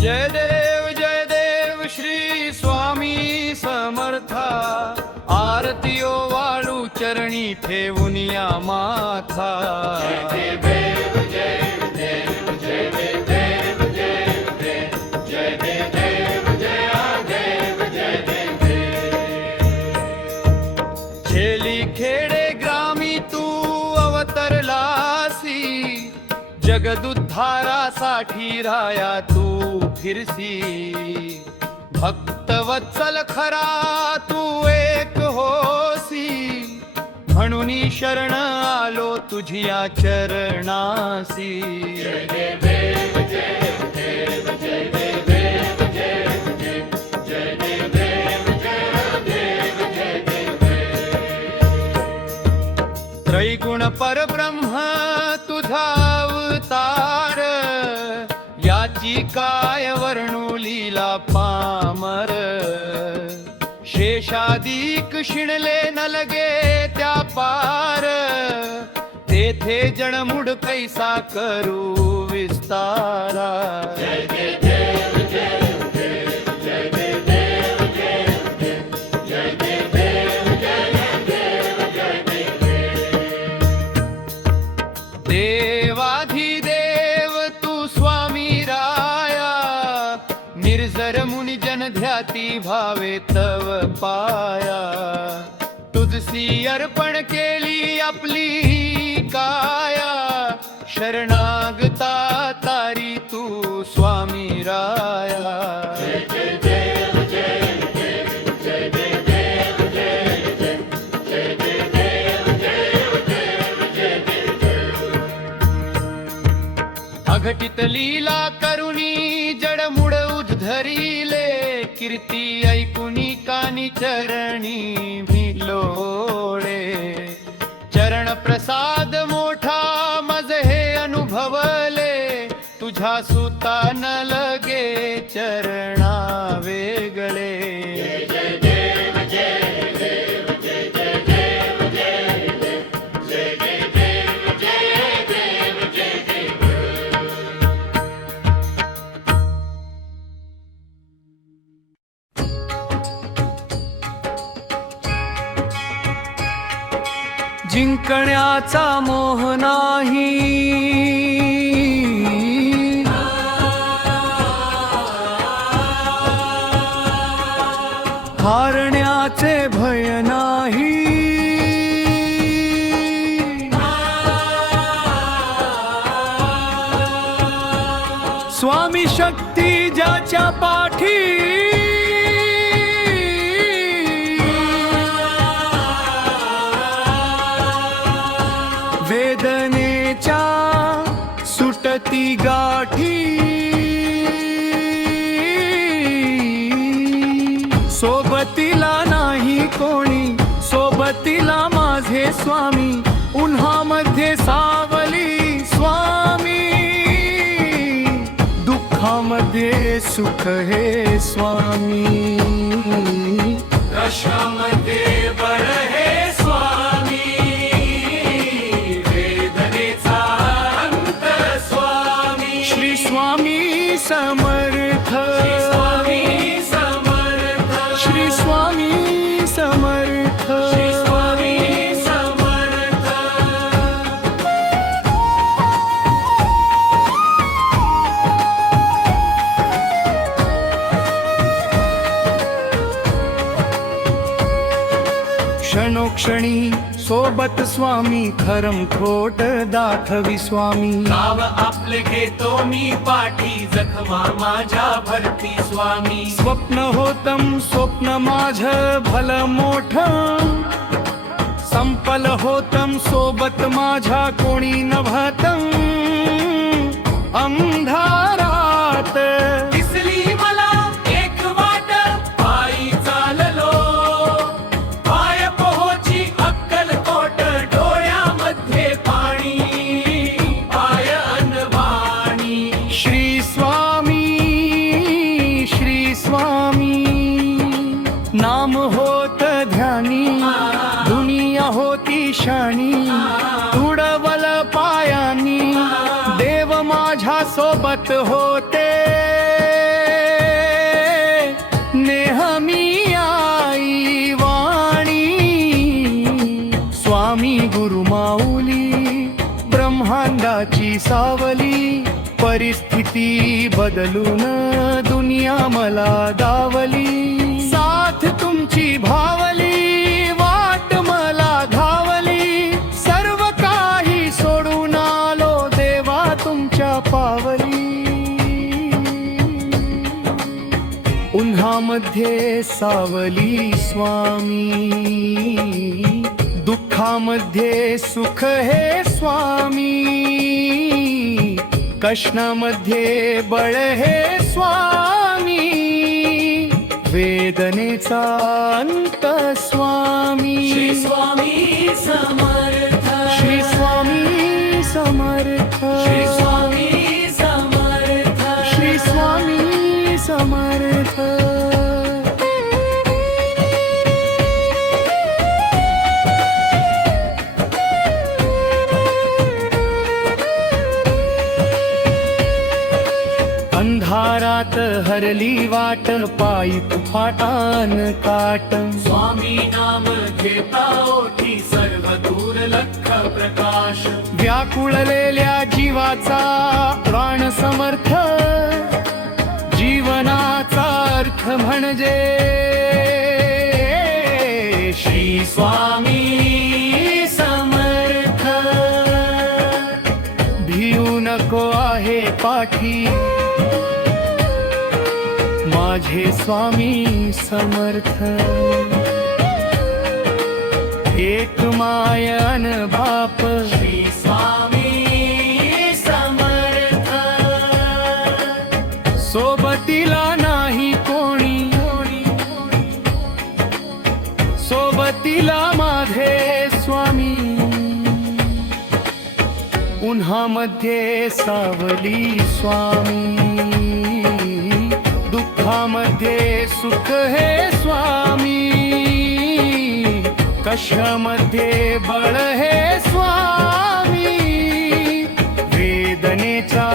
जय देव श्री स्वामी समर्था। आरतीयो वाळू चरणी ठेवून या माथा। जय देव जय देव जय देव जय देव जय देव जय देव। छेली खेडे ग्रामी तू अवतरलासी, जगदुद्धारासाठी राया तू फिरसी। भक्तवत्सल खरा तू एक होसी, म्हणून शरण आलो तुझिया चरणासी। जय देव जय देव जय देव जय देव जय देव जय देव। त्रैगुण परब्रह्म तुझा अवतार, याची काय वर्णू लीला पामर। शेषादिक शिणले न लगे त्या पार, तेथे जणमुड कैसा करू विस्तारा। जय देव जय देव जय देव जय देव जय देव। देवाधिदेव तू स्वामी राया, निर्जर मुनि जन ध्याती भावे तव पाया। तुझसी अर्पण केली आपली काया, शरणागता तारी तू स्वामी राया। जय देव जय देव जय देव जय देव। अघटित लीला करुणी जडमुड उद्धरिले, कीर्ती ऐकुनी कानी चरणी भिलोळे। चरण प्रसाद मोठा मज हे अनुभवले, तुझ्या सुता न लगे चरणा वेगळे। जय देव जय देव जय देव जय देव जय देव। जिंकण्याचा मोह नाही, हारण्याचे भय नाही। स्वामी शक्ती ज्याच्या पाठी, वेदनेच्या सुटती गाठी। सोबतीला नाही कोणी, सोबतीला माझे स्वामी। उन्हामध्ये सावली स्वामी, दुःखामध्ये सुख हे स्वामी। कशामध्ये बर हे स्वामी, वेदनेचा अंत स्वामी। श्री स्वामी समर्थ, श्री स्वामी समर्थ, श्री स्वामी समर्थ, श्री स्वामी समर्थ। क्षणोक्षणी सोबत स्वामी, खरम खोट दाखवी स्वामी। गाव आपले घेतो मी पाठी, जखमा माझ्या भरती स्वामी। स्वप्न होतम स्वप्न माझ भल मोठ, संपल होतम सोबत माझ्या कोणी नभतम। अंधारात दिसली मला एक वाट, पायी चाललो पाय पोहोची अक्कलकोट। डोळ्यामध्ये पाणी पाय अनवाणी। श्री स्वामी श्री स्वामी, नाम होत ध्यानी, दुनिया होती शानी। तुडवल पायानी, देव माझ्या सोबत होते। ब्रह्मांडाची सावली, परिस्थिती बदलून दुनिया मला दावली. साथ तुमची भावली, वाट मला घावली, सर्व काही सोडून आलो देवा तुमच्या पावली. उन्हामध्ये सावली स्वामी, दुःखामध्ये सुख हे स्वामी, कष्णामध्ये बळ हे स्वामी, वेदनेचा अंत स्वामी. श्री स्वामी समर्थ, श्री स्वामी समर्थ, श्री स्वामी समर्थ, श्री स्वामी समर्थ. अंधारात हरली वाट, पायी फाटान काट. स्वामी नाम घेता ओठी, सर्व दूर लख प्रकाश. व्याकुळलेल्या जीवाचा प्राण समर्थ, जीवनाचा अर्थ म्हणजे श्री स्वामी समर्थ. भिऊ नको आहे पाठी, माझे स्वामी समर्थ. एक मायन बाप, श्री स्वामी समर्थ. सोबतीला नाही कोणी, सोबतीला माझे स्वामी. उन्हामध्ये सावली स्वामी, दुःखामध्ये सुख हे स्वामी, कष्टामध्ये बळ हे स्वामी, वेदनेचा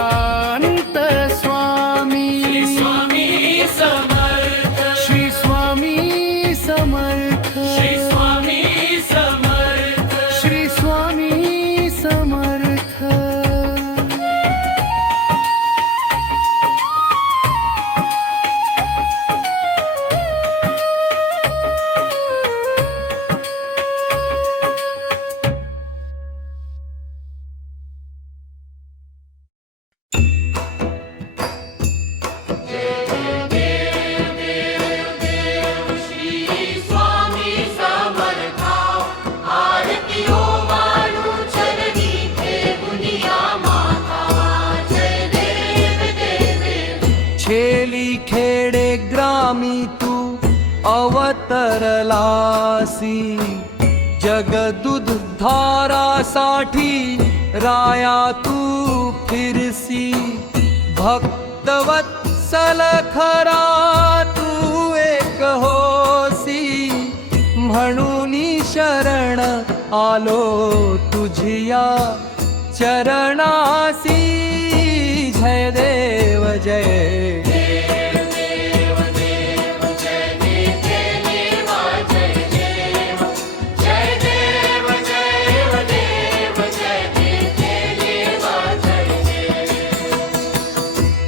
अंत स्वामी. श्री स्वामी समर्थ, श्री स्वामी समर्थ, श्री स्वामी समर्थ. श्री स्वामी समर्थ. छेली खेडे ग्रामी तू अवतरलासी, जगदुद्धारासाठी राया तू फिरसी. भक्तवत्सल खरा तू एक होसी, म्हणून शरण आलो तुझिया चरणासी. जय देव जय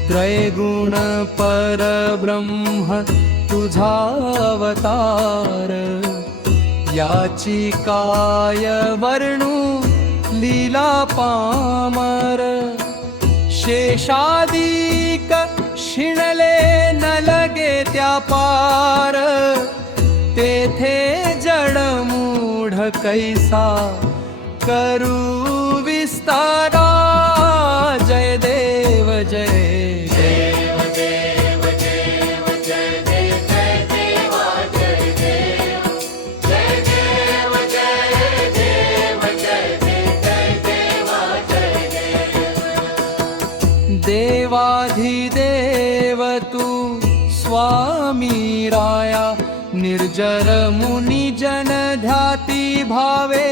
त्रैगुण परब्रह्म तुझा अवतार. याची काय वर्णू लीला पामर. शेषादिक शिणले न लगे त्या पार, तेथे जडमूढ कैसा करू विस्तारा. जय देव जय देव देव देव जय देव जय देवा जय देव जय देव जय देव जय देव जय देवा जय देव. देवाधिदेव तू स्वामी राया, निर्जर मुनी जन ध्याती भावे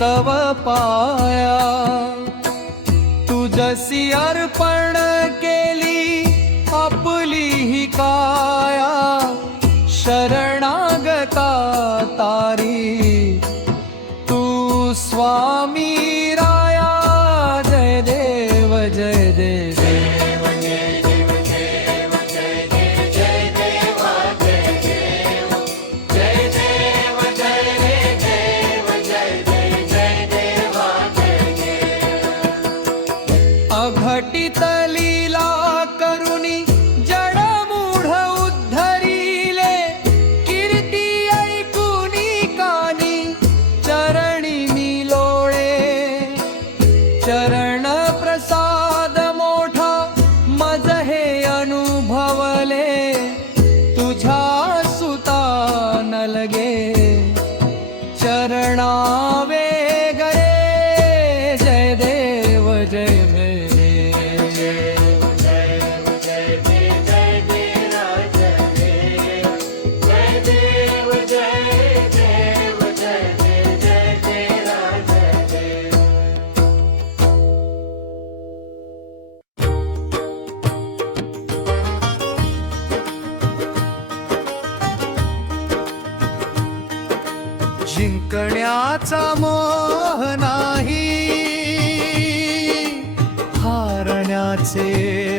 तव पाया. तुझसी अर्पण केली आपली ही काया, शरणागता तारी तू स्वामी राया. चरण प्रसाद मोठा मज हे अनुभवले तुझ्या सुता न लगे चरणा वेगळे जय देव जय जिंकण्याचा मोह नाही, हारण्याचे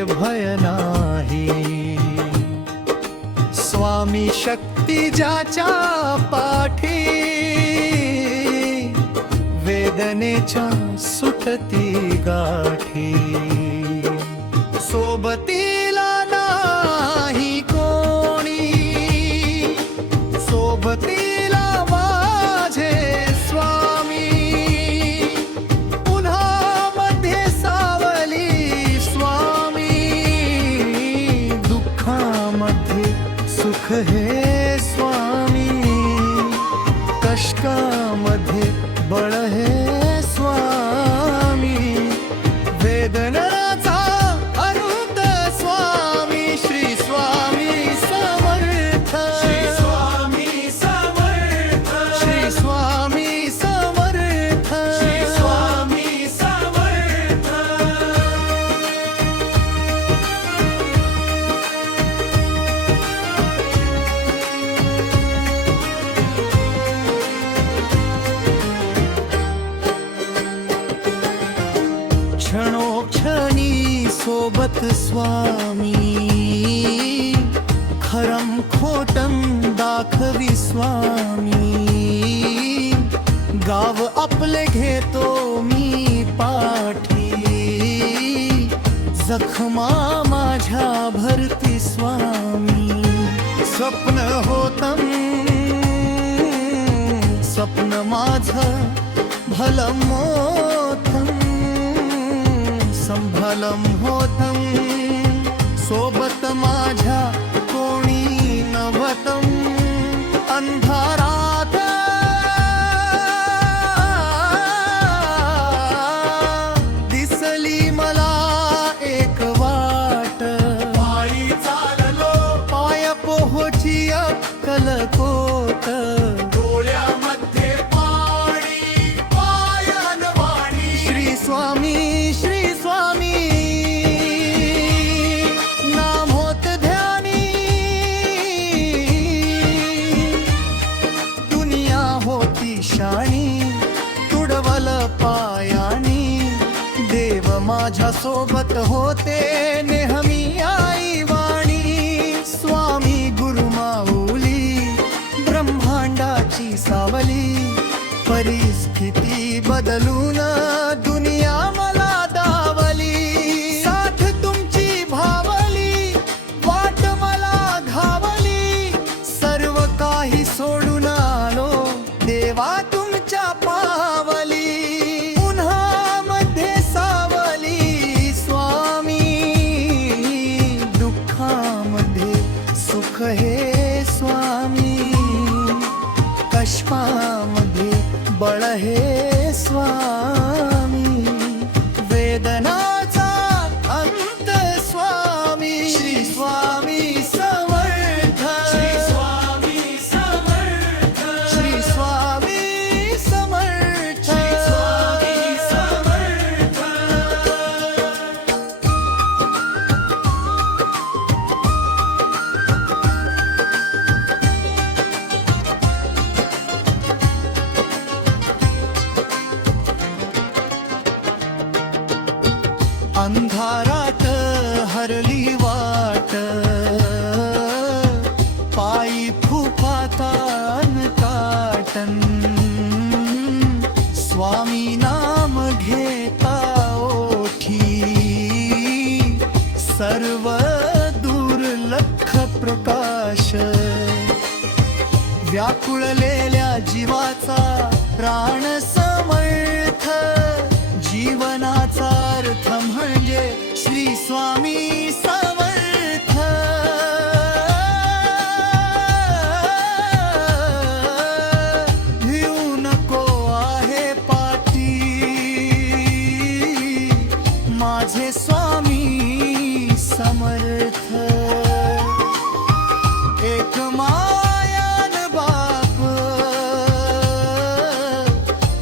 भय नाही. स्वामी शक्ती ज्याच्या पाठी, वेदनेच्या सुटती गाठी. सोबतीला नाही कोणी, सोबतीला माझे स्वामी. उन्हामध्ये सावली स्वामी, दुःखामध्ये सुख हे स्वामी. कष्टामध्ये बळ हे स्वामी. वेदनाचा अरुंद स्वामी, श्री स्वामी समर्थ. श्री स्वामी समर्थ. श्री स्वामी समर्थ. श्री स्वामी समर्थ. क्षणोक्षणी सोबत स्वामी, खरम खोटम दाखवी स्वामी. गाव आपले घेतो मी पाठी, जखमा माझ्या भरती स्वामी. स्वप्न होतं, स्वप्न माझं भलं मोठं, संभलम होतं. सोबत माझ्या कोणी नव्हतं. अंधारात दिसली मला एक वाट. पायी चाललो, पाय पोहोची अक्कलकोट. डोळ्यामध्ये पाणी, पायान वाणी. श्री स्वामी, श्री स्वामी नाम होत ध्यानी. दुनिया होती शाणी, तुडवल पायानी. देव माझ्या सोबत होते नेहमी आई वाणी. स्वामी गुरु माऊली, ब्रह्मांडाची सावली. परिस्थिती बदलून दुनिया मला दावली. साथ तुमची भावली, वाट मला घावली. सर्व काही सोडून आलो देवा तुमच्या पावली. उन्हामध्ये सावली स्वामी, दुःखामध्ये सुख हे स्वामी. कष्टामध्ये बळ हे स्वामी. वेदनाचा अंत स्वामी, श्री स्वामी समर्थ. श्री स्वामी समर्थ. श्री स्वामी समर्थ. श्री स्वामी समर्थ. अंधारात हरली वाट, पायी फुफातान काटन. स्वामी नाम घेता ओठी, सर्व दुर्लक्ष प्रकाश. व्याकुळलेल्या जीवाचा प्राण समर्थ. जीवना श्री स्वामी समर्थ भिऊ नको आहे पाठी माझे स्वामी समर्थ एक मायान बाप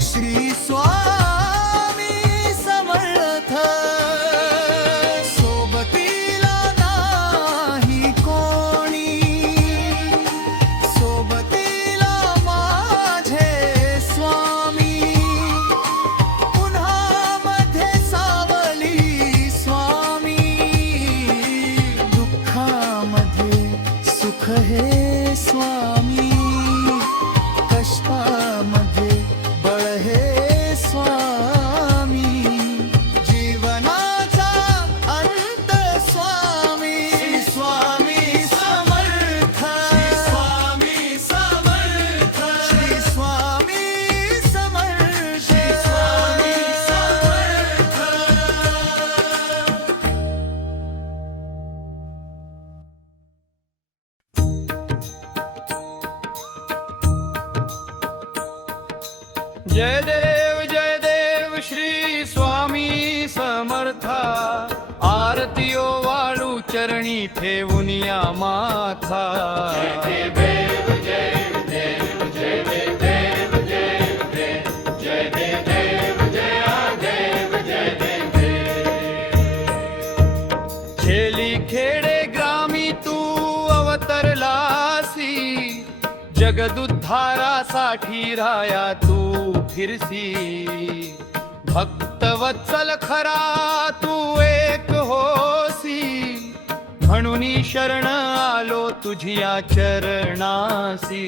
श्री स्वामी समर्थ सोबतीला नाही कोणी सोबतीला माझे स्वामी उन्हामध्ये सावली स्वामी दुःखामध्ये सुख हे स्वामी कष्टामध्ये बळ हे स्वामी जीवनाचा अंत स्वामी स्वामी समर्थ स्वामी समर्थ श्री स्वामी समर्थ स्वामी समर्थ जय देव श्री स्वामी समर्था आरतीयो वाळू चरणी ठेवून या माथा खेली खेडे ग्रामी तू अवतरलासी जगदुद्धारासाठी राया तू फिरसी भक्तवत्सल खरा तू एक होसी म्हणून शरण आलो तुझिया चरणासी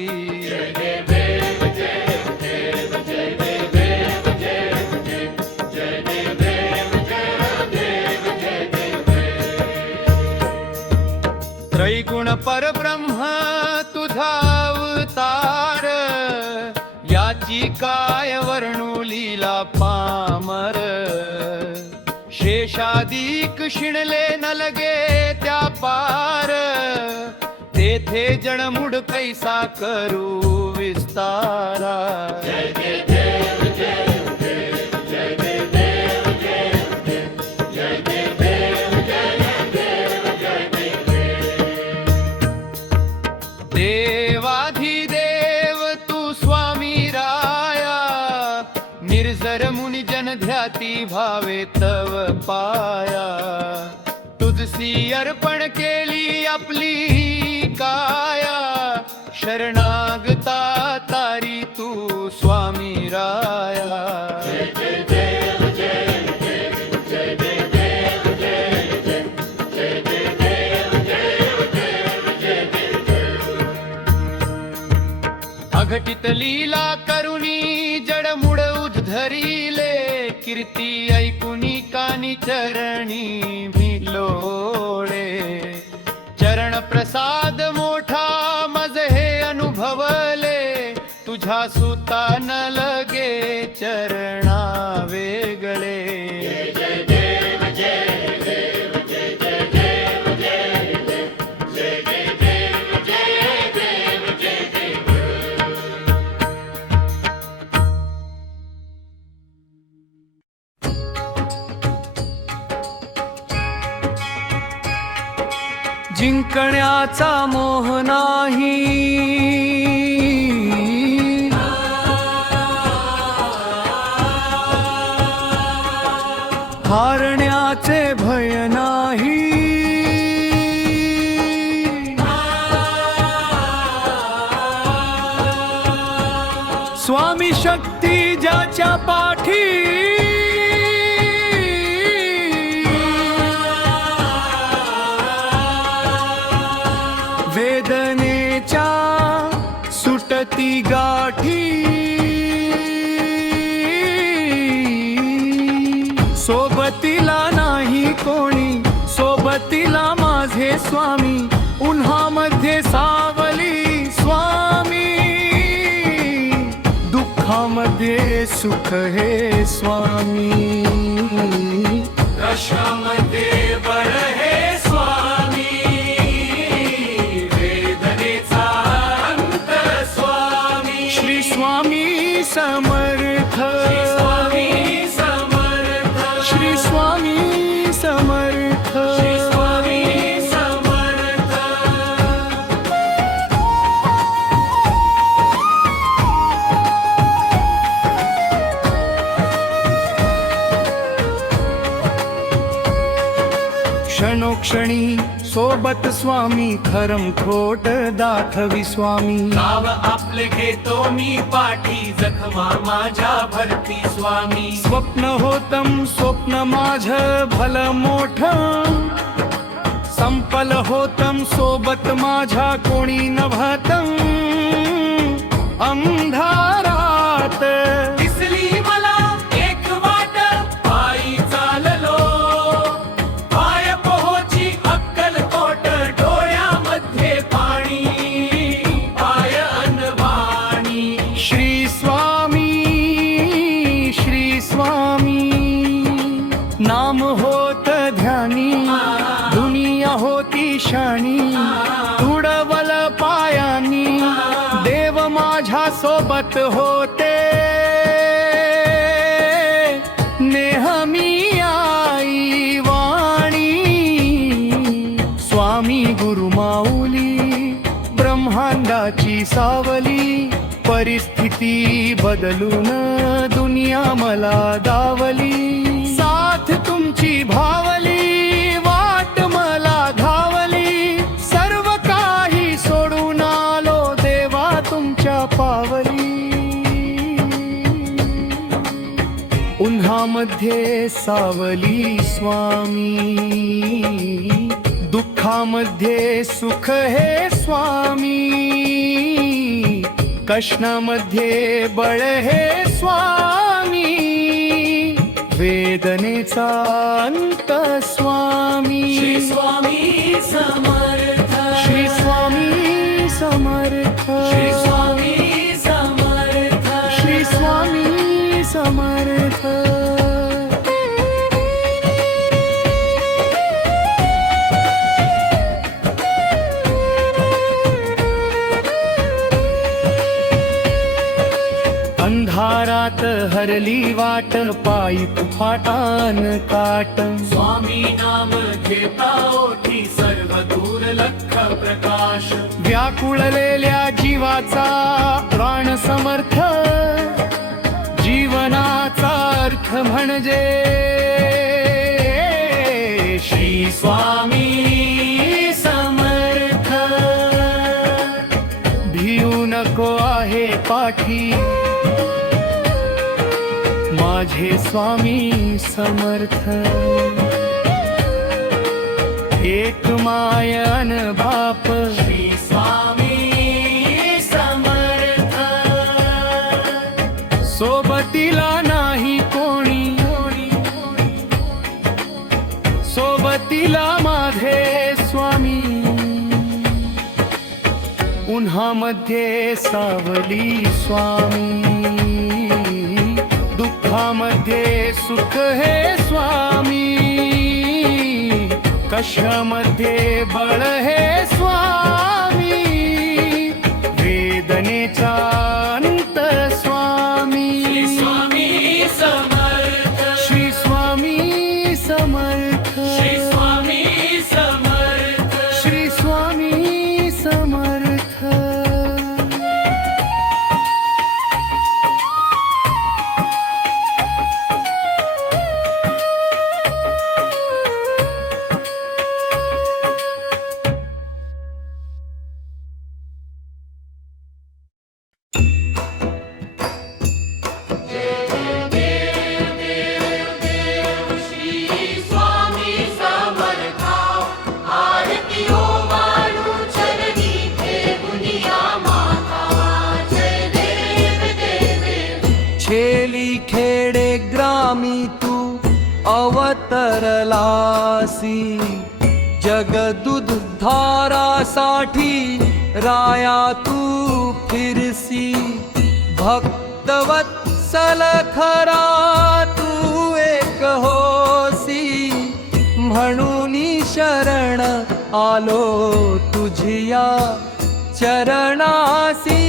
त्रैगुण परब्रह्म तुझा अवतार याची काय वर्णू लीला पामर शेषादिक शिणले न लगे त्या पार तेथे जणमुड कैसा करू विस्तारा देवाधिदेव तू स्वामी राया निर्जर मुनि जन ध्याती भावे तव पाया तुझसी अर्पण केली आपली काया शरणागता तारी तू स्वामी राया अघटित लीला करुणी जडमुड उद्धरिले कीर्ती ऐकुनी कानी चरणी भिलोळे चरण प्रसाद मोठा मज हे अनुभवले तुझ्या सुता न लगे चरणा वेगळे जिंकण्याचा मोह नाही हारण्याचे भय नाही स्वामी शक्ती ज्याच्या पाठी वेदनेच्या सुटती गाठी सोबतीला नाही कोणी सोबतीला माझे स्वामी उन्हामध्ये सावली स्वामी दुःखामध्ये सुख हे स्वामी कशामध्ये श्री स्वामी समर्थ श्री स्वामी समर्थ क्षणोक्षणी सोबत स्वामी खरम खोट दाखवी स्वामी नाव आपले घेतो मी पाठी जखमा माझ्या भरती स्वामी स्वप्न होतम स्वप्न माझ भल मोठ संपल होतम सोबत माझ्या कोणी नभतम अंधारात दिसली मला एक वाट पायी चाललो पाय पोहोची अक्कलकोट डोळ्यामध्ये पाणी पाय अनवाणी श्री स्वामी नाम होत ध्यानी दुनिया होती शाणी तुडवल पायानी देव माझ्या सोबत होते नेहमी आई वाणी स्वामी गुरु माऊली ब्रह्मांडाची सावली परिस्थिती बदलून दुनिया मला दावली साथ तुमची भावली वाट मला धावली सर्व काही सोडून आलो देवा तुमच्या पावली उन्हामध्ये सावली स्वामी दुःखामध्ये सुख हे स्वामी कष्णामध्ये बळ हे स्वामी वेदनेचा अंत स्वामी श्री स्वामी समर्थ श्री स्वामी समर्थ श्री स्वामी समर्थ श्री स्वामी समर्थ अंधारात हरली वाट पायी फाटान काट स्वामी नाम घेता ओठी सर्व दूर लख प्रकाश व्याकुळलेल्या जीवाचा प्राण समर्थ जीवनाचा अर्थ म्हणजे श्री स्वामी समर्थ भिऊ नको आहे पाठी माझे स्वामी समर्थ एक मायन बाप श्री स्वामी समर्थ सोबतीला नाही कोणी सोबतीला माझे स्वामी उन्हामध्ये सावली स्वामी दुःखामध्ये सुख हे स्वामी कशामध्ये बळ हे स्वामी वेदनेचा अंत स्वामी श्री स्वामी समर्थ श्री स्वामी समर्थ श्री स्वामी समर्थ श्री स्वामी समर्थ छेली खेडे ग्रामी तू अवतरलासी जगदुद्धारासाठी राया तू फिरसी भक्तवत्सल खरा तू एक होसी म्हणून शरण आलो तुझिया चरणासी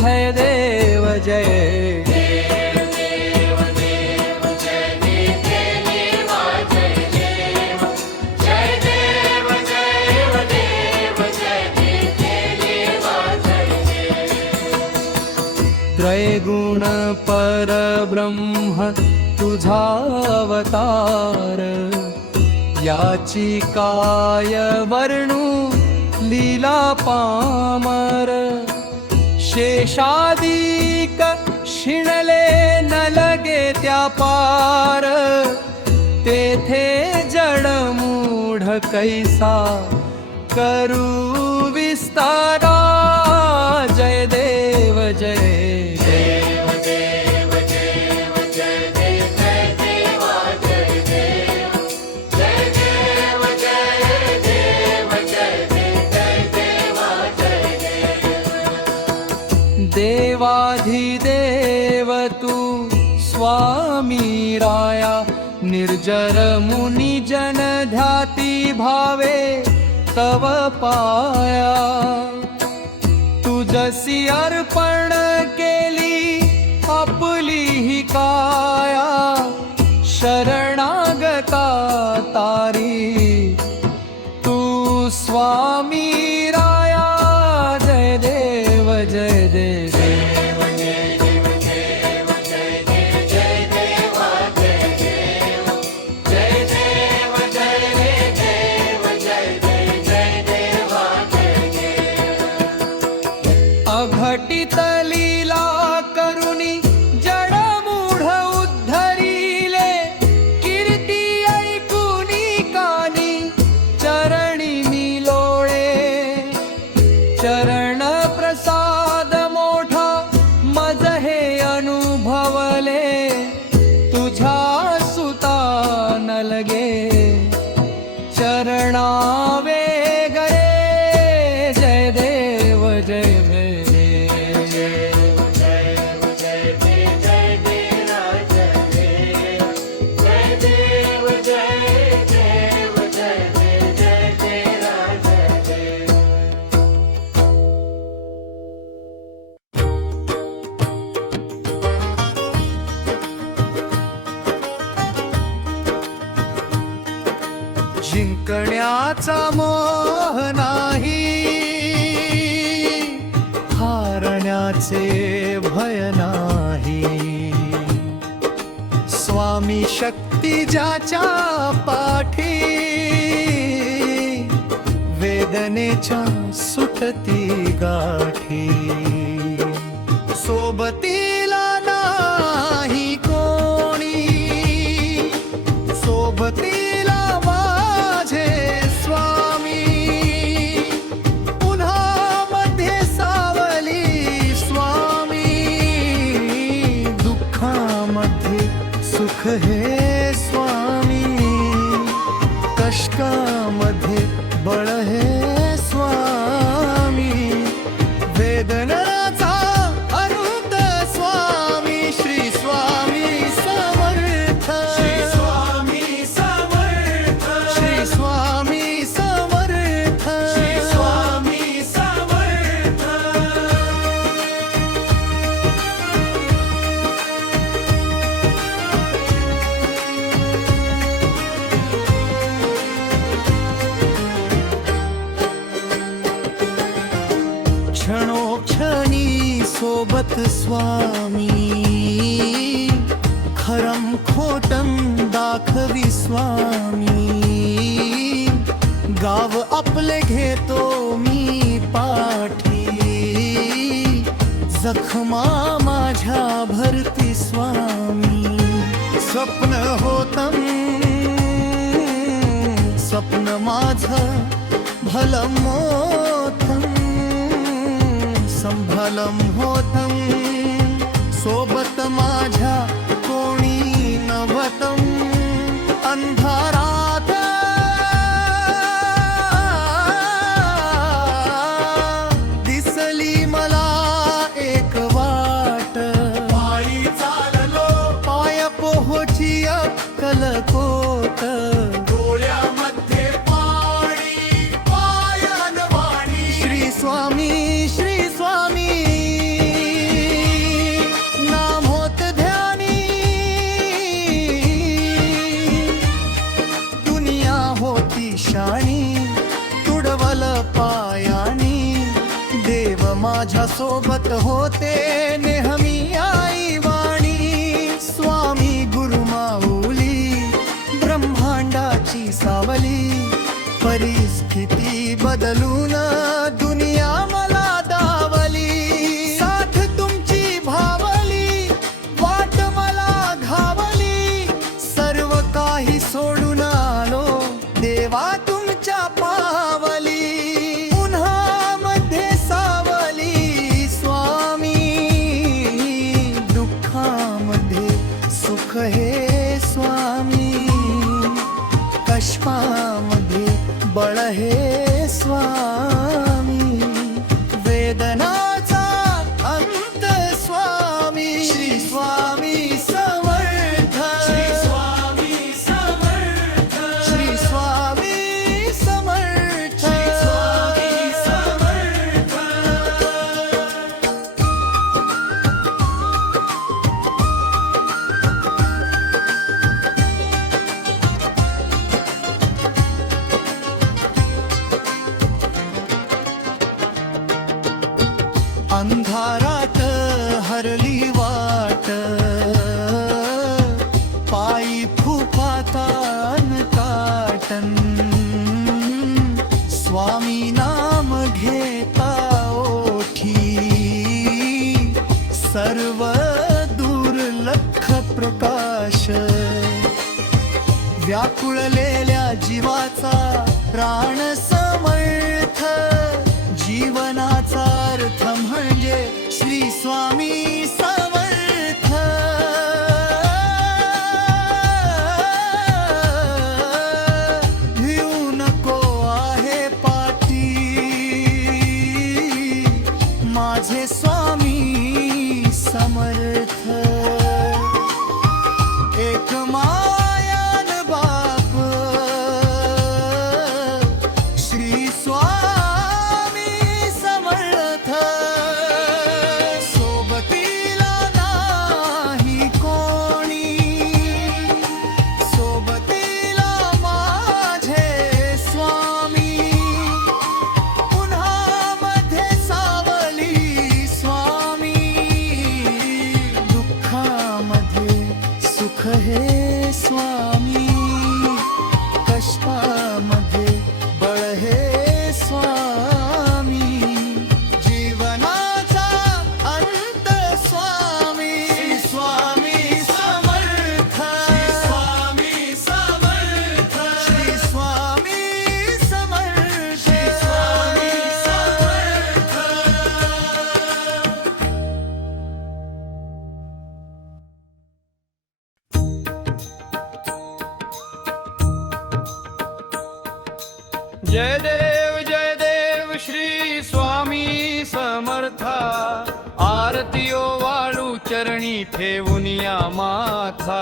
जय देव जय देव देव देव जय देव निर्गुण परब्रह्म तुझा अवतार, याची काय वर्णू लीला पामर. शेषादिक शिणले न लगे त्या पार, तेथे जडमूढ कैसा करू विस्तारा. जय देव जय देव. देवाधिदेव तू स्वामी राया, निर्जर मुनी जन ध्याती भावे तव पाया. तुझसी अर्पण केली आपली ही काया, शरणागता तारी तू स्वामी राया. जय देव जय देव. अघटित लीला करुणी जडमूढ उद्धरिले, कीर्ती ऐकुनी कानी चरणी मी लोळे. चरण प्रसाद मोठा मज हे अनुभवले, तुझ्या सुता न लगे चरणावे गरे. जय देव जय देव. जिंकण्याचा मोह नाही, हारण्याचे भय नाही. स्वामी शक्ती ज्याच्या पाठी, वेदनेच्या सुटती गाठी. सोबतीला नाही कोणी, सोबतीला स्वामी. पुन्हा मध्ये सावली स्वामी, दुःखामध्ये सुख हे स्वामी, कष्टामध्ये बळ हे स्वामी. वेदनाचा अनंत स्वामी, श्री स्वामी समर्थ. श्री स्वामी समर्थ. श्री स्वामी समर्थ. श्री स्वामी समर्थ. क्षणोक्षणी सोबत स्वामी, खरम खोटम दाखवी स्वामी. गाव आपले घेतो मी पाठी, जखमा माझ्या भरती स्वामी. स्वप्न होतं स्वप्न माझं भलं मोठं, संभलं होतं सोबत माझ्या कोणी नव्हतं. अंधारात दिसली मला एक वाट, पायी चाललो पाय पोहोची अक्कलकोट. डोळ्यामध्ये पाणी पायन वाणी, श्री स्वामी श्री स्वामी. नाम होत ध्यानी, दुनिया होती शाणी. तुडवल पायानी, देव माझ्या सोबत होते नेहमी. परिस्थिती बदलून दुनिया मला दावली, साथ तुमची भावली, वाट मला घावली, सर्व काही सोडून आलो देवा तुमच्या पावली, उन्हामध्ये सावली स्वामी, दुःखामध्ये सुख हे स्वामी, कष्टामध्ये बळ हे स्वामी, वेदनाचा अंत स्वामी, श्री स्वामी समर्थ, श्री स्वामी समर्थ, श्री स्वामी समर्थ, श्री स्वामी समर्थ. अंधारात हरली वाट, पायी फुफातान काटन, स्वामी नाम घेता ओठी, सर्व दुर्लक्ष प्रकाश, व्याकुळलेल्या जीवाचा प्राण समर्थ, जीवनाचा अर्थ म्हणजे श्री स्वामी समर्थ, भिऊ नको आहे पाठी, माझे स्वामी समर्थ, एक मायान बाप, श्री स्वामी समर्थ, सोबतीला नाही कोणी, सोबतीला माझे स्वामी, उन्हामध्ये सावली स्वामी, दुःखामध्ये सुख हे स्वामी, कष्टामध्ये बळ हे स्वामी, जीवनाचा अंत स्वामी, स्वामी समर्थ, श्री स्वामी समर्थ, श्री स्वामी समर्थ, श्री स्वामी समर्थ. जय देव श्री स्वामी समर्था, आरतीयो वाळू चरणी ठेवून या माथा,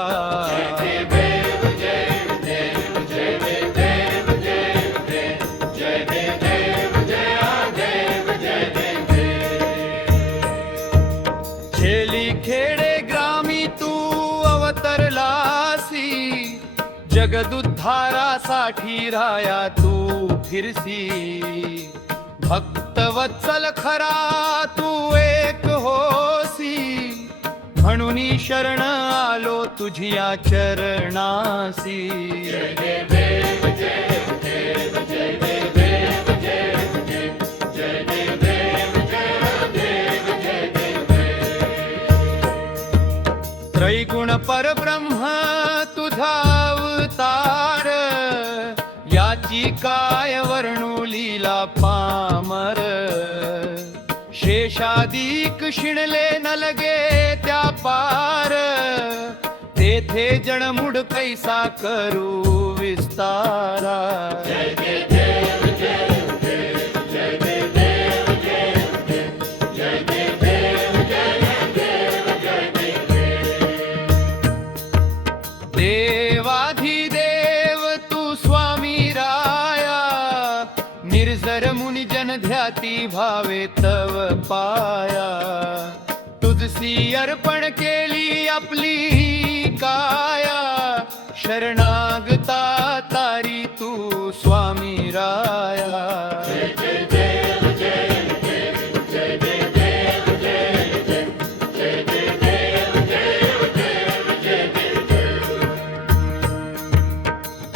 खेली खेडे ग्रामी तू अवतरलासी, जगदुद्धारासाठी राया तू फिरसी, भक्तवत्सल खरा तू एक होसी, म्हणून शरण आलो तुझिया चरणासी. त्रैगुण परब्रह्म तुझा अवतार, याची काय वर्णू लीला पामर, शेषादिक शिणले न लगे त्या पार, तेथे जणमुड कैसा करू विस्तारा. देवाधिदेव तू स्वामी राया, निर्जर मुनी जन ध्याती भावे तव पाया, तुझसी अर्पण केली आपली ही काया, शरणागता तारी तू स्वामी राया.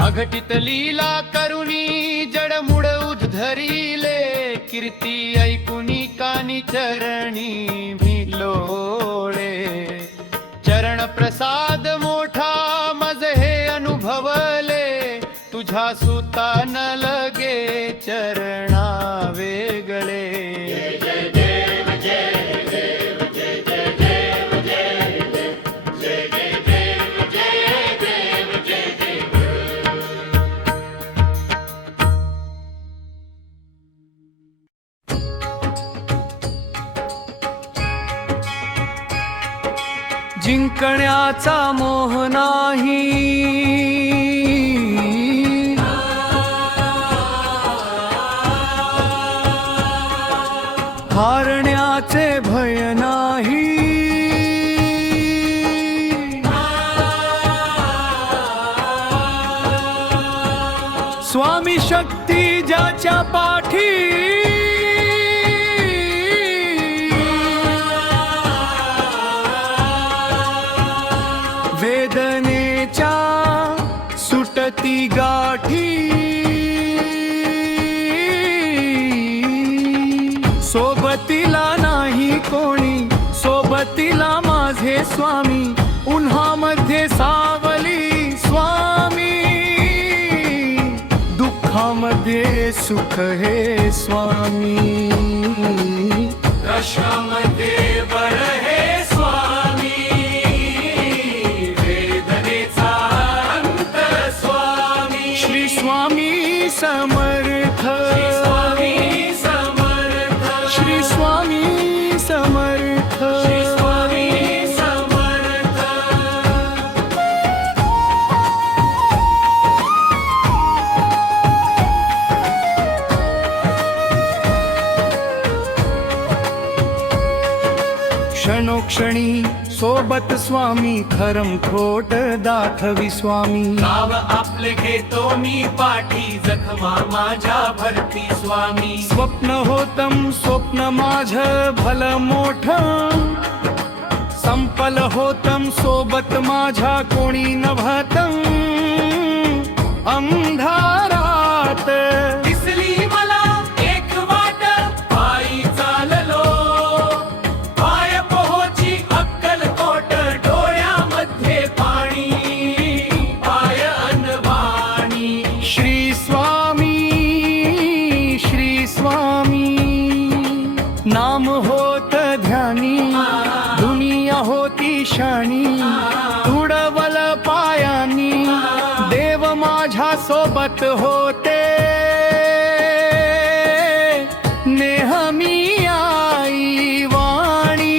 अघटित लीला करुणी जड धरिले कीर्ती ऐकुनी कानी चरणी भिलोळे चरण प्रसाद मोठा मज हे अनुभवले तुझ्या सुता न लगे चरणा वेगळे जिंकण्याचा मोह नाही, हारण्याचे भय नाही, स्वामी शक्ती ज्याच्या पाठी वेदनेच्या सुटती गाठी सोबतीला नाही कोणी सोबतीला माझे स्वामी उन्हामध्ये सावली स्वामी दुःखामध्ये सुख हे स्वामी कशामध्ये बळ हे स्वामी वेदनेचा अंत स्वामी श्री स्वामी समर्थ स्वामी समर्थ श्री स्वामी समर्थ स्वामी समर्थ क्षणोक्षणी सोबत स्वामी खरम खोट दाखवी स्वामी गाव आपले घेतो मी पाठी जखमा माझ्या भरती स्वामी स्वप्न होतम स्वप्न माझ भल मोठ संपल होतम सोबत माझ्या कोणी नभतम अंधारात दिसली मला एक वाट पायी चाललो पाय पोहोची अक्कलकोट डोळ्यामध्ये पाणी पाय अनवाणी श्री स्वामी नाम होत ध्यानी दुनिया होती शानी तुडवल पायानी देव माझ्या सोबत होते नेहमी आई वाणी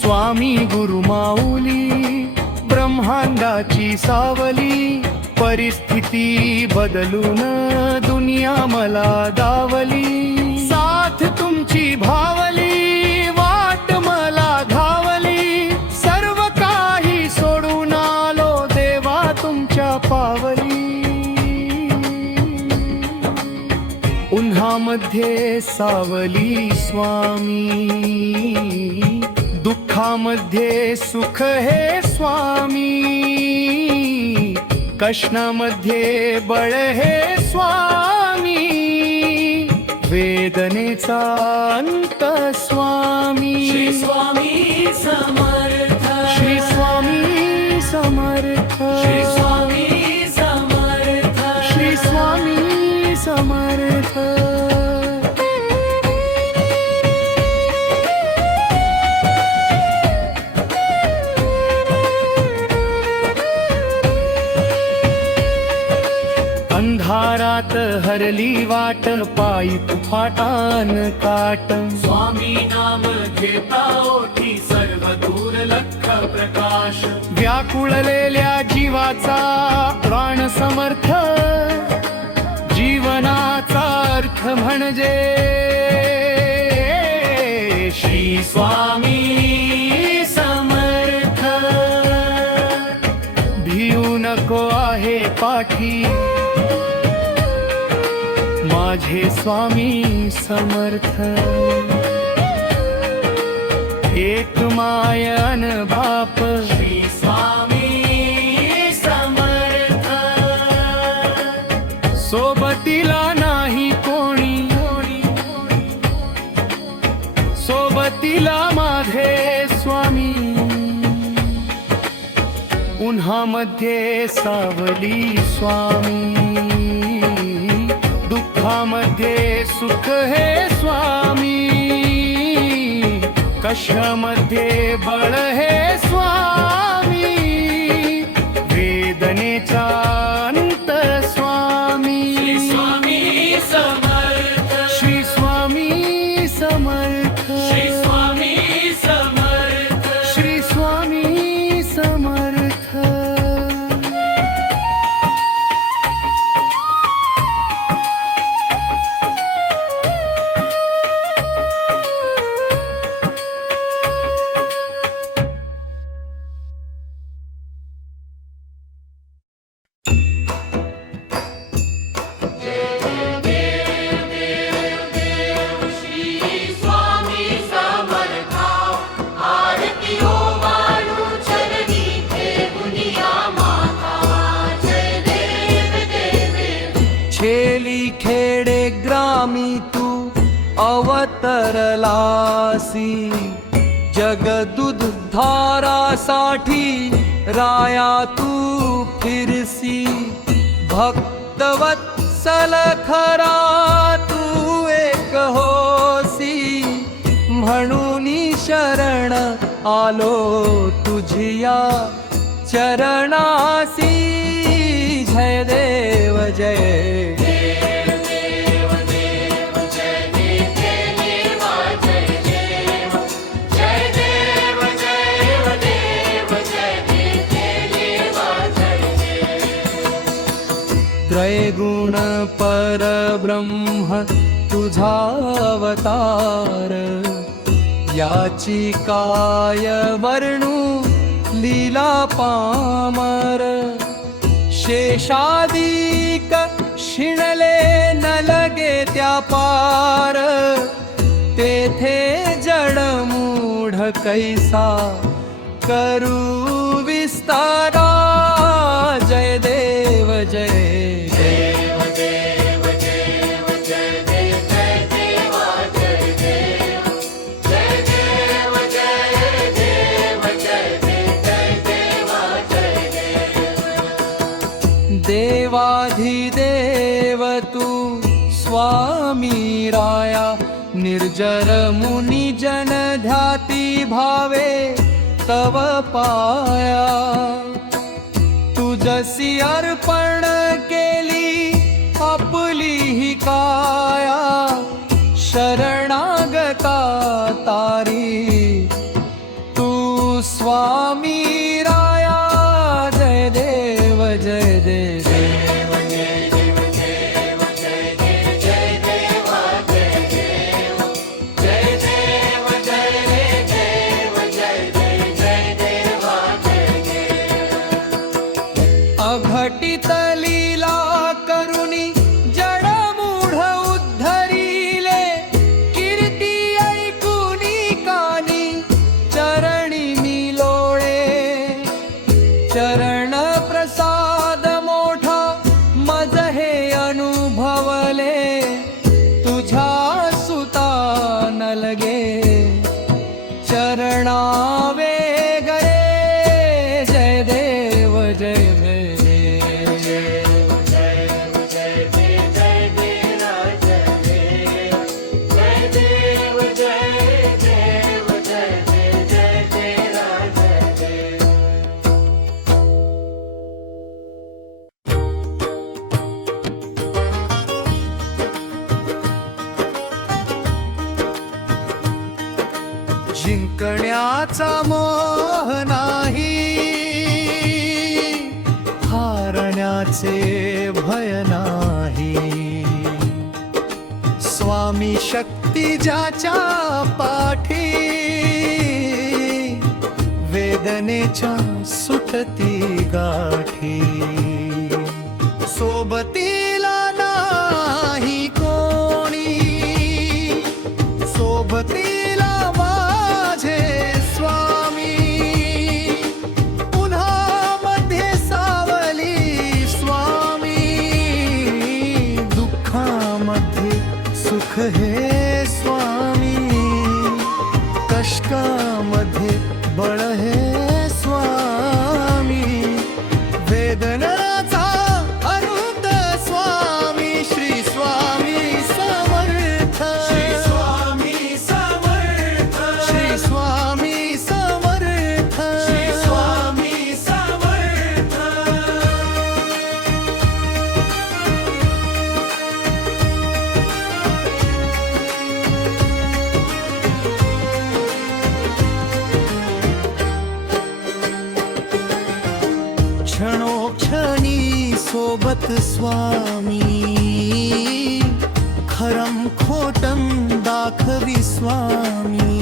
स्वामी गुरु माऊली ब्रह्मांडाची सावली परिस्थिती बदलून दुनिया मला दावली साथ तुमची भावली वाट मला धावली सर्व काही सोडून आलो देवा तुमच्या पावली उन्हामध्ये सावली स्वामी दुःखामध्ये सुख हे स्वामी कष्णामध्ये बळ हे स्वामी वेदनेचा अंत स्वामी श्री स्वामी समर्थ श्री स्वामी समर्थ श्री स्वामी समर्थ श्री स्वामी समर्थ अंधारात हरली वाट पायी फाटान काट स्वामी नाम घेता ओठी सर्व दूर लख प्रकाश व्याकुळलेल्या जीवाचा प्राण समर्थ जीवनाचा अर्थ म्हणजे श्री स्वामी समर्थ भिऊ नको आहे पाठी माझे स्वामी समर्थ एक मायन बाप श्री स्वामी समर्थ सोबतीला नाही सोबतीला माझे स्वामी, उन्हामध्ये सावली स्वामी, दुःखामध्ये सुख हे स्वामी, कशामध्ये बळ हे स्वामी, वेदनेचा अंत स्वामी. श्री स्वामी समर्थ, श्री स्वामी समर्थ, श्री स्वामी समर्थ. श्री स्वामी समर्थ. छेली खेडे ग्रामी तू अवतरलासी, जगदुध धारासाठी राया तू फिरसी. भक्तवत्सल खरा तू एक होसी, म्हणून शरण आलो तुझिया चरणासी. जय देव जय त्रैगुण परब्रह्म तुझा अवतार, याची काय वर्णू लीला पामर. शेषादिक शिणले न लगे त्या पार, तेथे जडमूढ कैसा करू विस्तारा. जय देव जय देव देव देव जय देव जय देवा जय देव जय देव जय देव जय देव जय देवा जय देव. देवाधिदेव तू स्वामी राया, निर्जर मुनी जन ध्याती भावे तव पाया. तुझसी अर्पण केली आपली ही काया, शरणागता तारी तू स्वामी राया. जय देव जय देव अघटित लीला करुणी जडमूढ उद्धरिले, कीर्ती ऐकुनी कानी चरणी मी लोळे. चरण प्रसाद मोठा मज हे अनुभवले, तुझ्या सुता न लगे चरणावे गळे. जय देव जय जिंकण्याचा मोह नाही, हारण्याचे भय नाही. स्वामी शक्ती ज्याच्या पाठी, वेदनेच्या सुटती गाठी. सोबतीला नाही कोणी, सोबतीला माझे स्वामी. उन्हामध्ये सावली स्वामी, दुःखामध्ये सुख हे स्वामी. वेदनाचा अंत स्वामी श्री स्वामी समर्थ श्री स्वामी समर्थ श्री स्वामी समर्थ श्री स्वामी समर्थ क्षणोक्षणी सोबत स्वामी खरम खोटम दाखवी स्वामी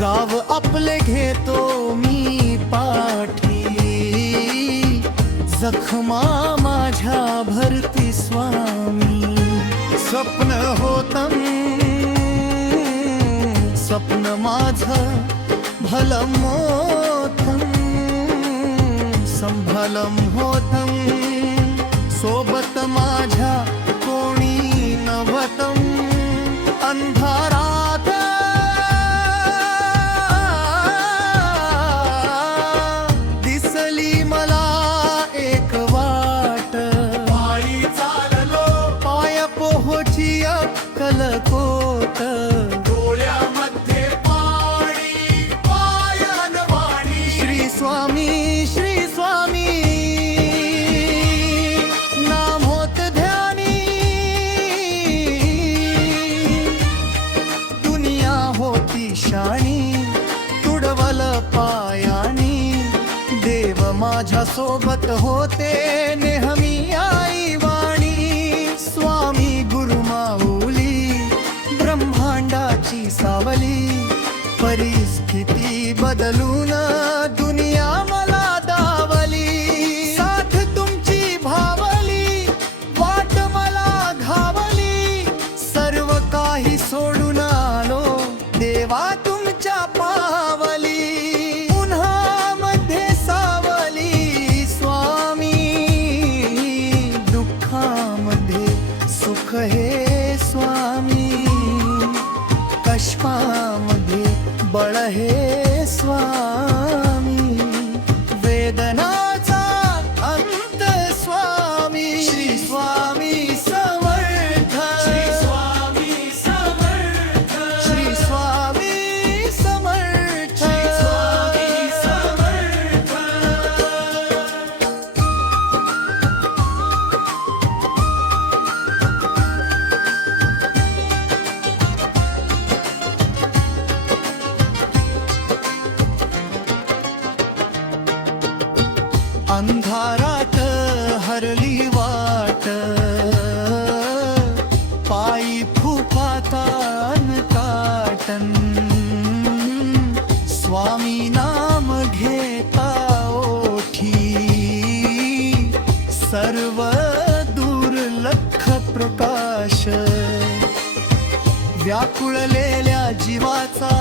गाव आपले घेतो मी पाठी जखमा माझ्या भरती स्वामी स्वप्न होतं स्वप्न माझं भलं मोठं संभलम होतं सोबत माझ्या कोणी नव्हतं अंधारात दिसली मला एक वाट पायी चाललो पाय पोहोची अक्कलकोट डोळ्यामध्ये पाणी पायनवाणी श्री स्वामी नाम होत ध्यानी दुनिया होती शाणी तुडवल पायानी देव माझ्या सोबत होते नेहमी आई वाणी स्वामी गुरु माऊली ब्रह्मांडाची सावली परिस्थिती बदलून दुनिया मला दावली साथ तुमची भावली वाट मला घावली सर्व काही सोडून आलो देवा तुमच्या पावली उन्हामध्ये सावली स्वामी दुःखामध्ये सुख हे स्वामी कष्टामध्ये बळ हे स्वामी वेदनाचा अंत स्वामी श्री स्वामी समर्थ श्री स्वामी समर्थ श्री स्वामी समर्थ श्री स्वामी समर्थ अंधारात हरली वाट पायी फुफातान काटन स्वामी नाम घेता ओठी सर्व दुर्लक्ष प्रकाश व्याकुळलेल्या जीवाचा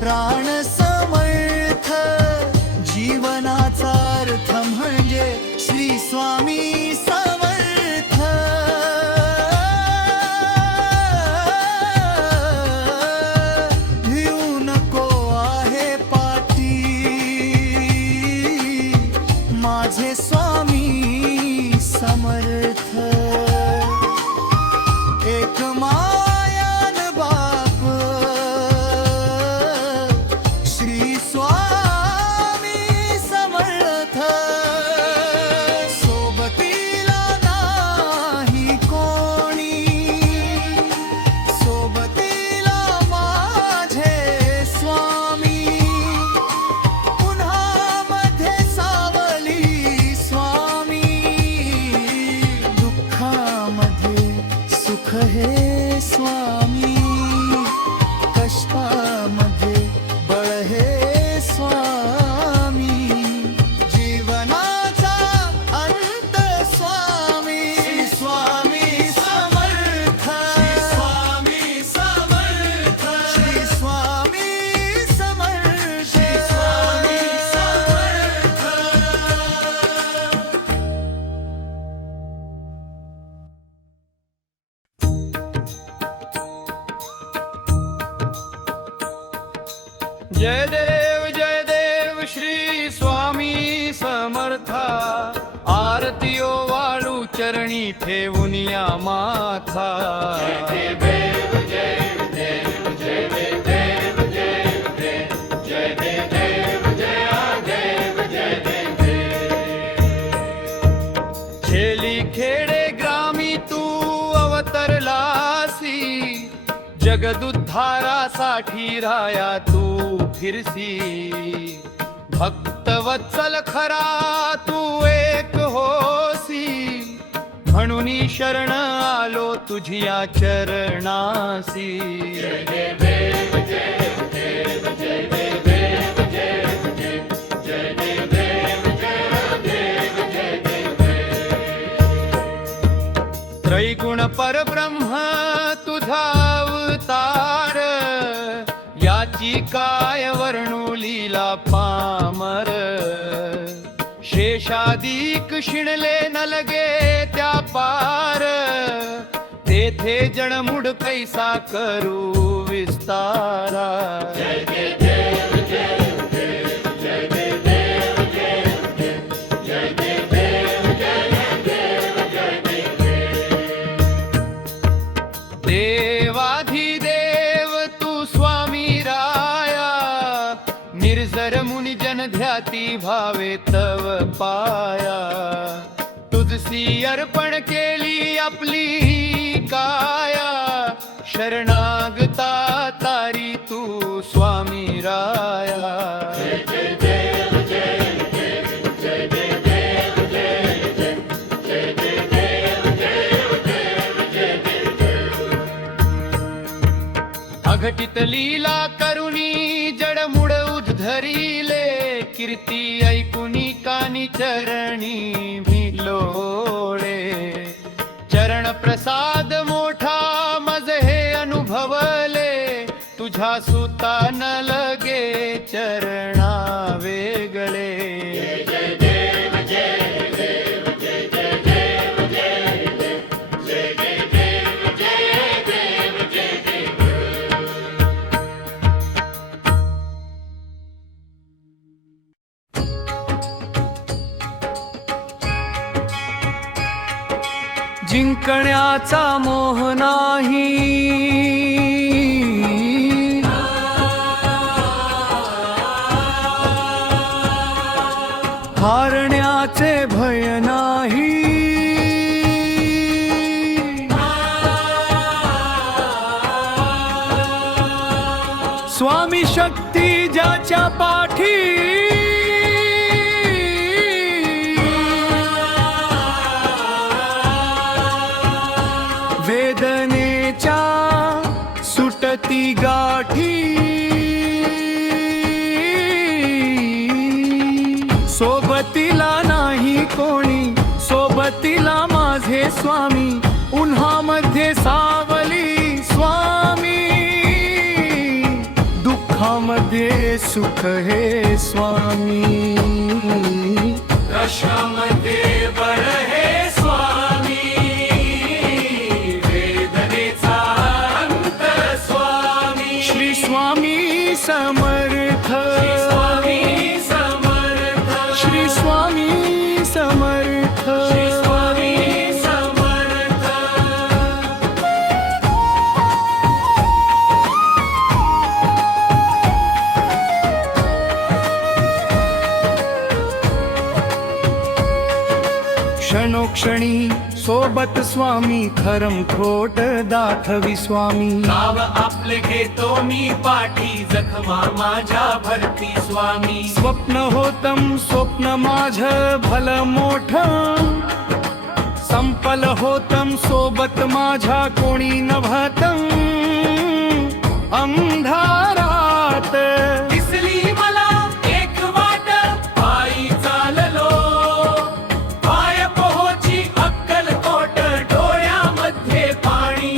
प्राण समर्थ जीवनाचा अर्थ म्हणजे श्री स्वामी समर्थ भिऊ नको आहे पाठी माझे स्वामी समर्थ एक मायान बाप श्री स्वामी समर्थ सोबतीला नाही कोणी सोबतीला माझे स्वामी उन्हामध्ये सावली स्वामी दुःखामध्ये सुख हे स्वामी कष्टामध्ये बळ हे स्वामी जीवनाचा अंत स्वामी श्री स्वामी समर्थ स्वामी समर्थ श्री स्वामी समर्थ श्री स्वामी समर्थ जय देव श्री स्वामी समर्था ठेवून या माथा खेली खेडे ग्रामी तू अवतरलासी जगदुद्धारासाठी राया तू फिरसी भक्तवत्सल खरा तू एक होसी म्हणून शरण आलो तुझिया चरणासी त्रैगुण परब्रह्म तुझा अवतार याची काय वर्णू लीला पामर शेषादिक शिणले न लगे त्या पार तेथे जणमुड कैसा करू विस्तारा देवाधिदेव तू स्वामी राया निर्जर मुनि जन ध्याती भावे तव पाया तुझसी अर्पण केली आपली काया शरणागता तारी तू स्वामी राया अघटित लीला करुणी जडमुड उद्धरिले कीर्ती ऐकुनी कानी चरणी भिलोळे चरण प्रसाद मोठा मज हे अनुभवले तुझ्या सुता न लगे चरणा वेगळे जिंकण्याचा मोह नाही हारण्याचे भय नाही स्वामी शक्ती ज्याच्या पाठी वेदनेच्या सुटती गाठी सोबतीला नाही कोणी सोबतीला माझे स्वामी उन्हामध्ये सावली स्वामी दुःखामध्ये सुख हे स्वामी कशामध्ये बर हे स्वामी वेदनेचा अंत स्वामी श्री स्वामी समर्थ स्वामी समर्थ श्री स्वामी समर्थ स्वामी समर्थ क्षणोक्षणी सोबत स्वामी खरम खोट दाखवी स्वामी नाव आपले घेतो मी पाठी जखमा माझ्या भरती स्वामी स्वप्न होतम स्वप्न माझ भल मोठ संपल होतम सोबत माझ्या कोणी नभतम अंधारात दिसली मला एक वाट पायी चाललो पाय पोहोची अक्कलकोट डोळ्यामध्ये पाणी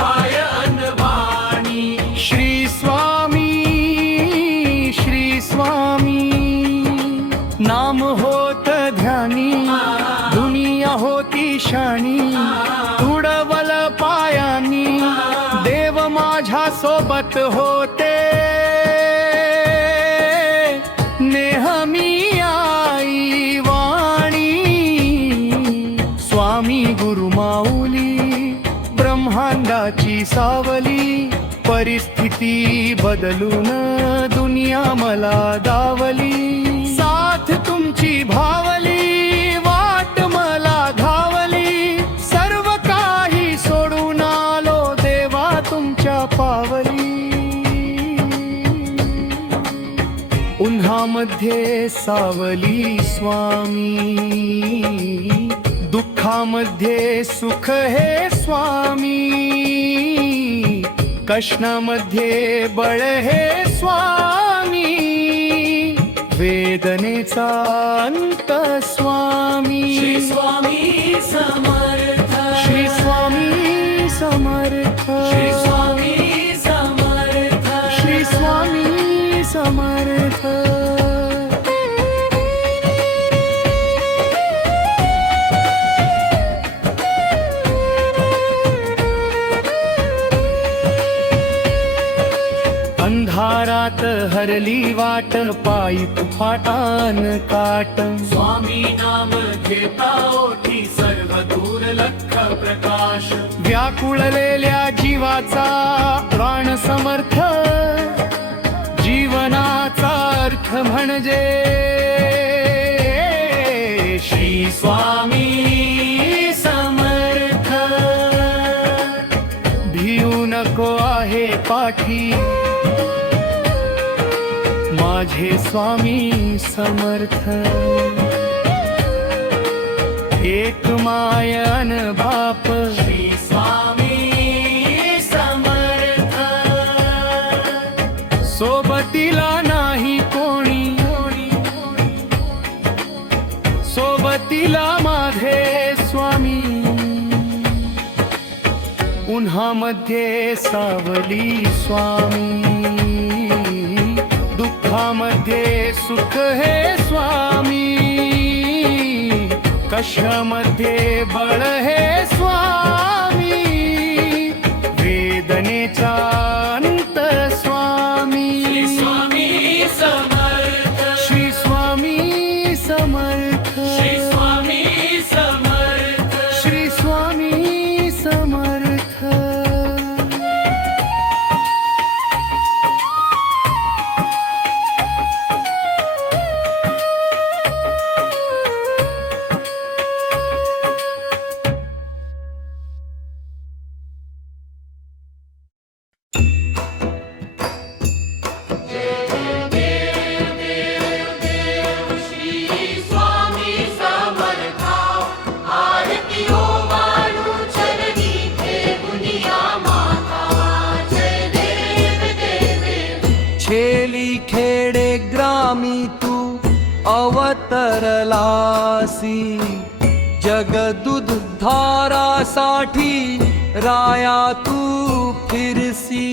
पाय अनवाणी श्री स्वामी नाम होत ध्यानी दुनिया होती शानी तुडवल पायान माझी सावली, परिस्थिती बदलून दुनिया मला दावली. साथ तुमची भावली, वाट मला घावली, सर्व काही सोडून आलो देवा तुमच्या पावली. उन्हामध्ये सावली स्वामी, दुःखामध्ये सुख हे स्वामी, कष्णामध्ये बळ हे स्वामी, वेदनेचा अंत स्वामी. श्री स्वामी समर्थ, श्री स्वामी समर्थ, श्री स्वामी समर्थ, श्री स्वामी समर्थ. अंधारात हरली वाट, पायी फाटान काट. स्वामी नाम घेता ओठी, सर्व दूर लख प्रकाश. व्याकुळलेल्या जीवाचा प्राण समर्थ, जीवनाचा अर्थ म्हणजे श्री स्वामी समर्थ. भिऊ नको आहे पाठी, माझे स्वामी समर्थ. एक मायन बाप, श्री स्वामी समर्थ. सोबतीला नाही कोणी, सोबतीला माझे स्वामी. उन्हामध्ये सावली स्वामी, दुःखामध्ये सुख हे स्वामी, कष्टामध्ये बळ हे स्वामी, वेदनेचा अंत स्वामी. श्री स्वामी समर्थ, श्री स्वामी समर्थ, श्री स्वामी समर्थ. श्री स्वामी समर्थ. छेली खेडे ग्रामी तू अवतरलासी, जगदुद्धारासाठी राया तू फिरसी.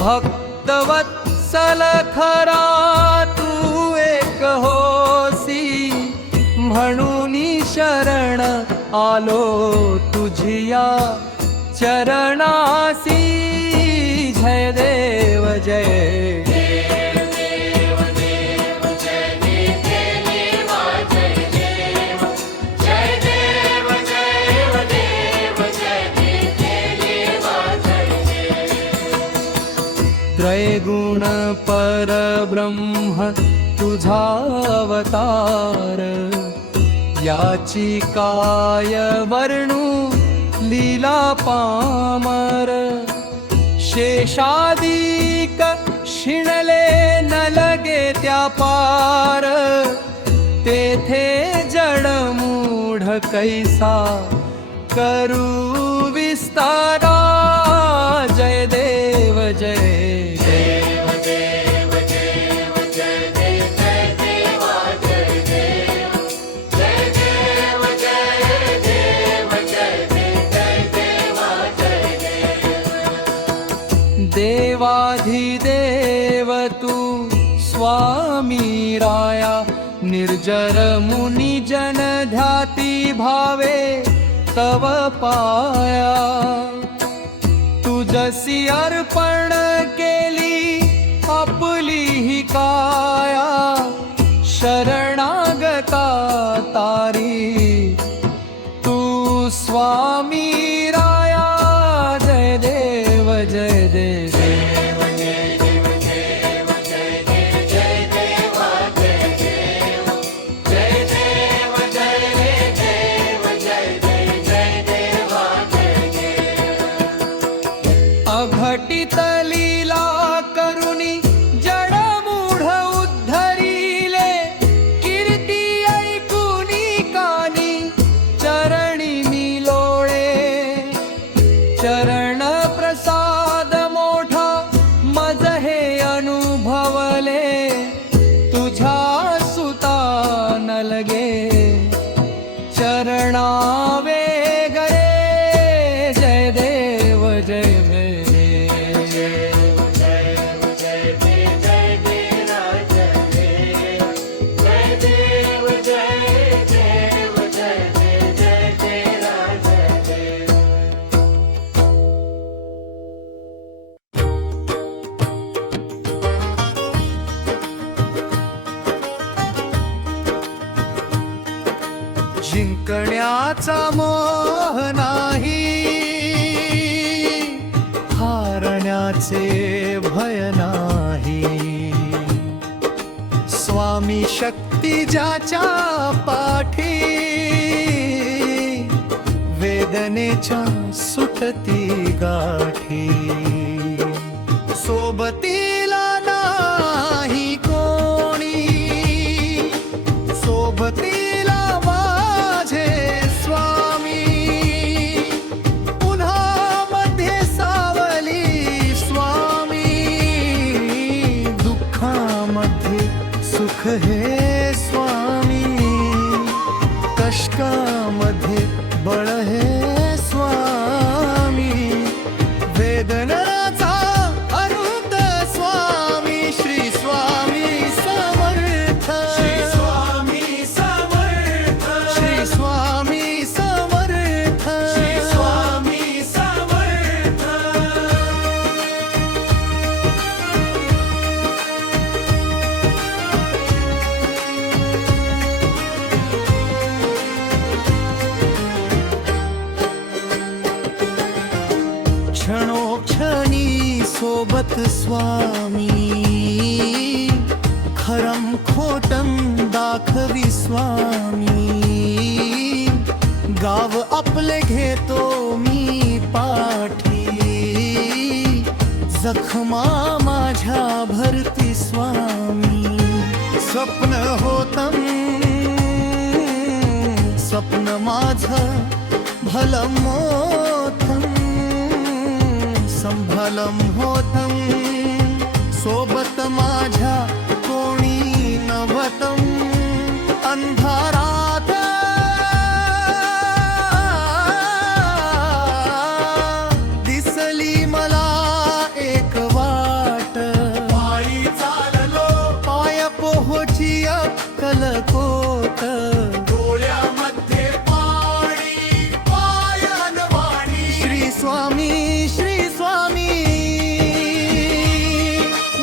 भक्तवत्सल खरा तू एक होसी, म्हणून शरण आलो तुझिया चरणासी. जय देव जय त्रैगुण परब्रह्म तुझा अवतार, याची काय वर्णू लीला पामर. शेषादिक शिणले न लगे त्या पार, तेथे जडमूढ कैसा करू विस्तारा. जय देव जय देव देव देव जय देव जय देवा जय देव जय देव जय देव जय देव जय देवा जय देव. देवाधिदेव तू स्वामी राया, निर्जर मुनी जन ध्याती भावे तव पाया. तुझसी अर्पण केली आपली ही काया, शरणागता तारी तू स्वामी राया. जय देव चरणावे गरे जय देव जय जिंकण्याचा मोह नाही, हारण्याचे भय नाही. स्वामी शक्ती ज्याच्या पाठी, वेदनेच्या सुटती गाठी. सोबतीला नाही कोणी, सोबतीला माझे स्वामी. उन्हामध्ये सावली स्वामी, दुःखामध्ये सुख हे स्वामी. कष्टामध्ये बळ हे स्वामी. वेदनाचा अनंत स्वामी श्री स्वामी समर्थ. श्री स्वामी समर्थ, श्री स्वामी समर्थ. श्री स्वामी समर्थ. क्षणोक्षणी सोबत स्वामी, खरम खोटम दाखवी स्वामी. गाव आपले घेतो मी पाठी, जखमा माझ्या भरती स्वामी. स्वप्न होतम, स्वप्न माझं भलं मोठं, संभलम होतम. सोबत माझ्या कोणी नव्हतं. अंधारात दिसली मला एक वाट. पायी चाललो, पाय पोहोची अक्कलकोट. डोळ्यामध्ये पाणी, पायान वाणी. श्री स्वामी श्री स्वामी,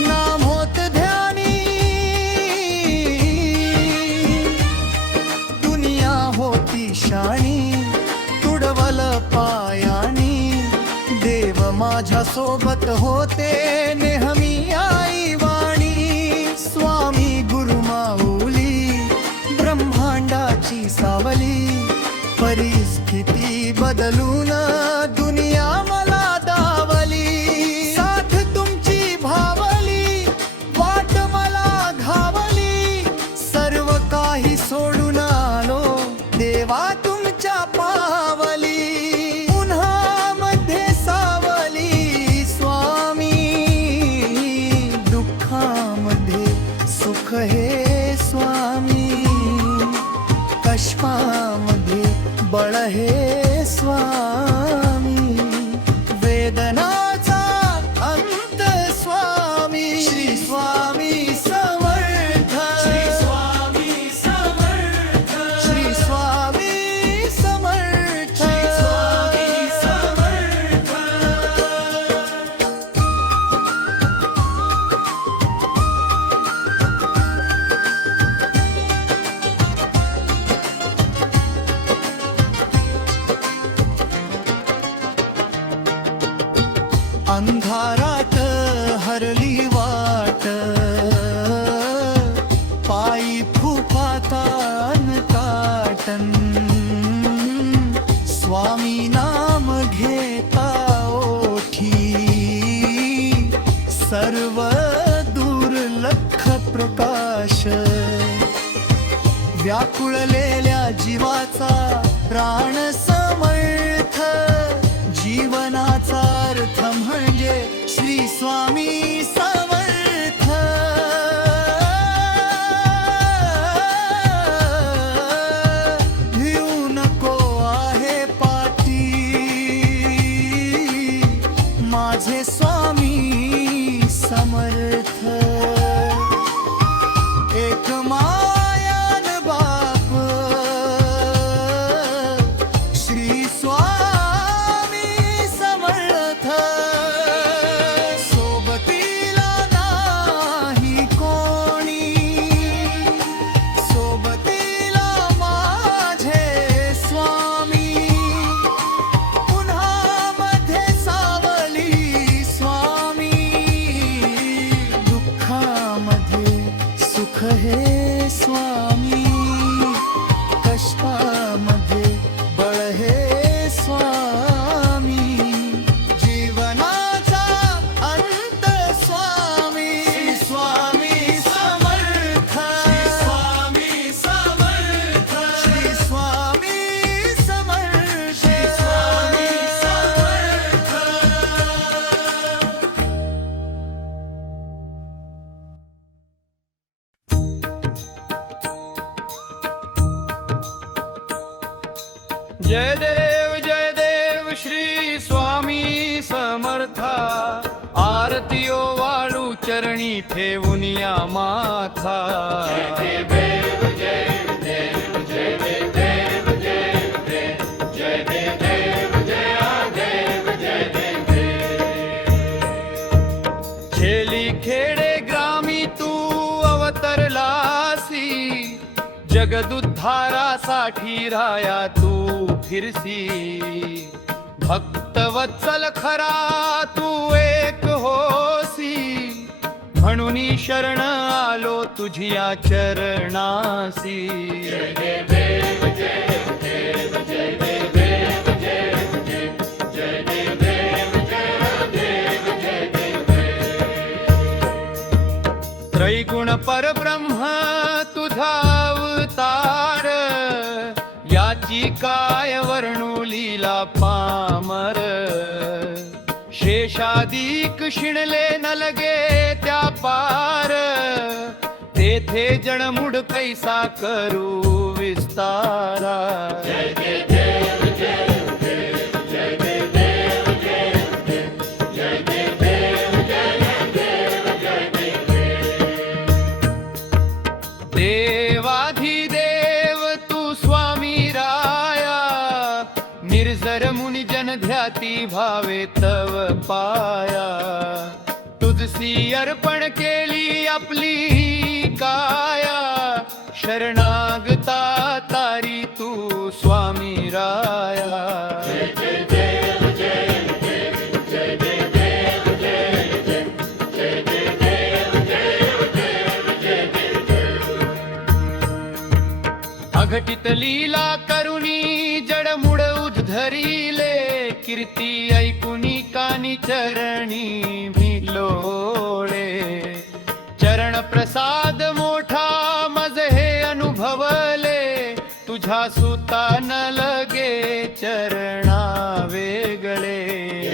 नाम होत ध्यानी. दुनिया होती शाणी, तुडवल पायानी. देव माझ्या सोबत होते नेहमी आई वाणी. स्वामी गुरु माऊली, ब्रह्मांडाची सावली. परिस्थिती बदलून दुनिया मला दावली. साथ तुमची भावली, वाट मला घावली. सर्व काही सोडून आलो देवा तुमच्या पावली. उन्हामध्ये सावली स्वामी, दुःखामध्ये सुख हे स्वामी. कष्टामध्ये बळ हे स्वामी. वेदनाचा अंत स्वामी श्री स्वामी समर्थ. श्री स्वामी समर्थ, श्री स्वामी समर्थ. श्री स्वामी समर्थ. अंधारात हरली वाट, पायी फुफातान काटन. स्वामी नाम घेता ओठी, सर्व दुर्लक्ष प्रकाश. व्याकुळलेल्या जीवाचा प्राण समर्थ. जीवनाचा अर्थ म्हणजे श्री स्वामी समर्थ. जय देव श्री स्वामी समर्था आरतीयो वाळू चरणी ठेवून या माथा छेली खेडे ग्रामी तू अवतरलासी जगदुद्धारासाठी राया तू फिरसी भक्त वत्सल खरा तू एक होसी म्हणून शरण आलो तुझिया चरणासी त्रैगुण परब्रह्म तुझा अवतार याची काय वर्णू लीला पामर शेषादिक शिणले न लगे त्या पार तेथे जणमुड कैसा करू विस्तारा देवाधिदेव तू स्वामी राया निर्जर मुनी जन ध्याती भावे तव पाया तुझसी अर्पण केली आपली ही काया शरणागता तारी तू स्वामी राया अघटित लीला करुणी जडमुड उद्धरिले कीर्ती ऐकुनी कानी चरणी भिलोळे चरण प्रसाद मोठा मज हे अनुभवले तुझ्या सुता न लगे चरणा वेगळे